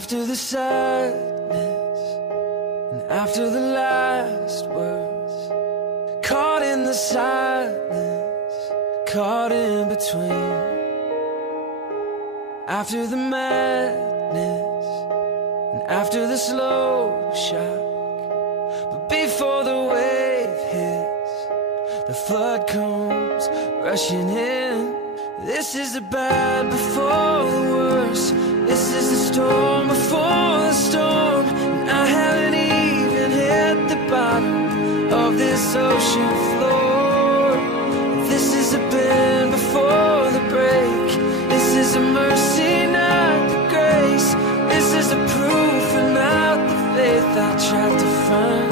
After the sadness and after the last words, caught in the silence, caught in between. After the madness and after the slow shock, but before the wave hits, the flood comes rushing in. This is the bad before the worst. This is the storm before the storm. And I haven't even hit the bottom of this ocean floor. This is a bend before the break. This is a mercy, not the grace. This is the proof and not the faith I tried to find.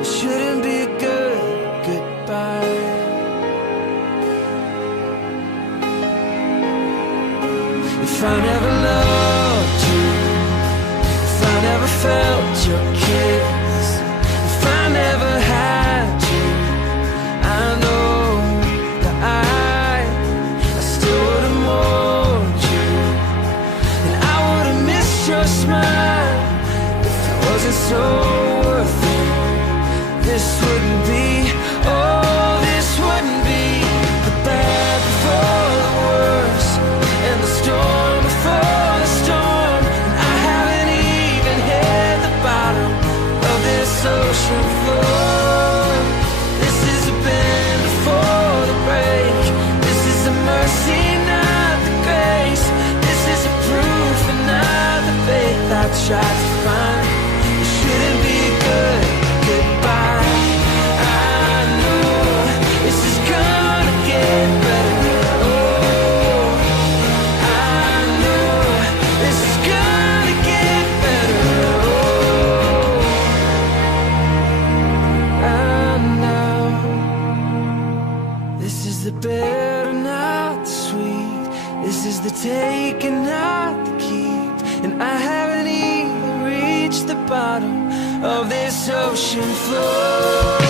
It shouldn't be a goodbye. If I never loved you, if I never felt your kiss, if I never had you, I know that I still would have mourned you, and I would have missed your smile. If it wasn't so worth it, this wouldn't be, oh, this wouldn't be the bad before the worst, and the storm before the storm. And I haven't even hit the bottom of this ocean floor. This is a bend before the break. This is a mercy, not the grace. This is a proof and not the faith I tried to find. It shouldn't be a goodbye. I know this is gonna get better. Oh, I know this is gonna get better. Oh, I know this is the bitter, not the sweet. This is the taking, not the keep. And I haven't even reached the bottom of this ocean floor.